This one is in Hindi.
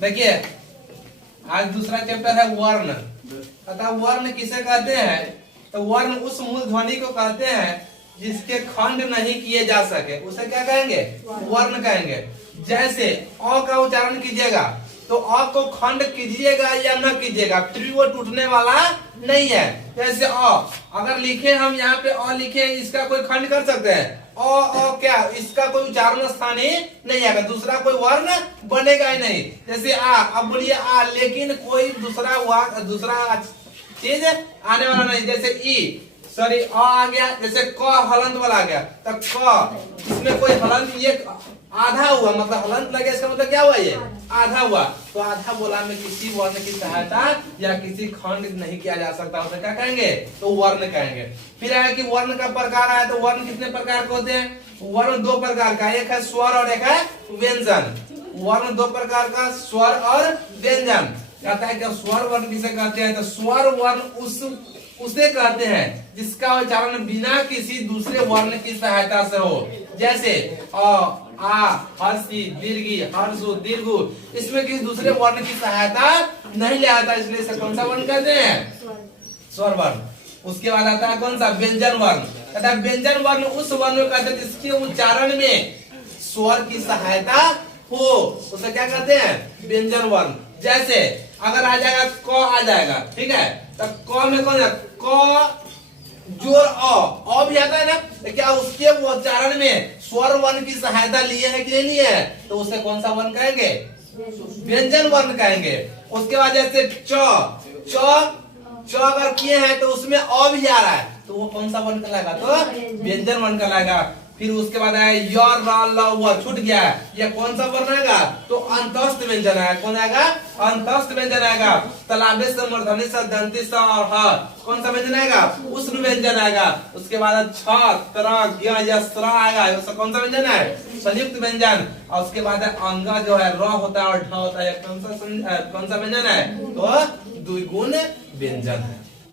देखिए आज दूसरा चैप्टर है वर्ण। अतः वर्ण किसे कहते हैं? तो वर्ण उस मूल ध्वनि को कहते हैं जिसके खंड नहीं किए जा सके, उसे क्या कहेंगे? वर्ण कहेंगे। जैसे अ का उच्चारण कीजिएगा तो अ को खंड कीजिएगा या न कीजिएगा फिर भी वो टूटने वाला नहीं है। जैसे अ अगर लिखे हम यहाँ पे अ लिखे, इसका कोई खंड कर सकते हैं? अ क्या, इसका कोई उच्चारण स्थान ही नहीं आएगा, दूसरा कोई वर्ण बनेगा ही नहीं। जैसे आ, अब बोलिए आ, लेकिन कोई दूसरा चीज आने वाला नहीं। जैसे ई सॉरी अ आ गया, जैसे क हलंत वाला आ गया, तब क इसमें कोई हलंत, ये आधा हुआ, मतलब हलंत लगे इसका मतलब क्या हुआ? ये आधा हुआ। तो आधा बोला में किसी वर्ण की सहायता या किसी खंड नहीं किया जा सकता, उसे क्या कहेंगे? तो वर्ण कहेंगे। फिर है कि वर्ण का प्रकार है, तो वर्ण कितने प्रकार के होते हैं? वर्ण दो प्रकार का, एक है स्वर और एक है व्यंजन। वर्ण दो प्रकार का, स्वर और व्यंजन। कहता है कि स्वर वर्ण किसे कहते हैं? तो स्वर वर्ण उसे कहते हैं जिसका उच्चारण बिना किसी दूसरे वर्ण की सहायता से हो। जैसे अ, आ, हर्षी, दीर्घी, हर्षु, दीर्घु, इसमें किसी दूसरे वर्ण की सहायता नहीं लिया जाता, इसलिए इसे कौन सा वर्ण कहते हैं? स्वर वर्ण। उसके बाद आता है कौन सा? व्यंजन वर्ण। कहता है व्यंजन वर्ण उस वर्ण को कहते हैं जिसके उच्चारण में स्वर की सहायता हो, उसे क्या कहते हैं? व्यंजन वर्ण। जैसे अगर आ जाएगा क आ जाएगा, ठीक है, तो क में कौन है? क जोर अ भी आता है ना, तो क्या उसके उच्चारण में स्वर वर्ण की सहायता लिए है कि नहीं लिए है? तो उसे कौन सा वर्ण कहेंगे? व्यंजन वर्ण कहेंगे। उसके बाद जैसे च अगर किए हैं तो उसमें अ भी आ रहा है, तो वो कौन सा वर्ण कहलाएगा? तो व्यंजन वर्ण कहलाएगा। फिर उसके बाद है य र ल व छूट गया है, यह कौन सा वर्ण आएगा? तो अंतस्थ व्यंजन है। कौन आएगा? अंतस्थ व्यंजन आएगा। तलाबे से मूर्धन्य से दंती से और ह कौन सा व्यंजन आएगा? उष्ण व्यंजन आएगा। उसके बाद छ त्र ज्ञ य स्र आएगा, उसका कौन सा व्यंजन है? संयुक्त व्यंजन। और उसके बाद अंग जो है र होता है और ढ होता है, कौन सा व्यंजन है? तो द्विगुण व्यंजन है।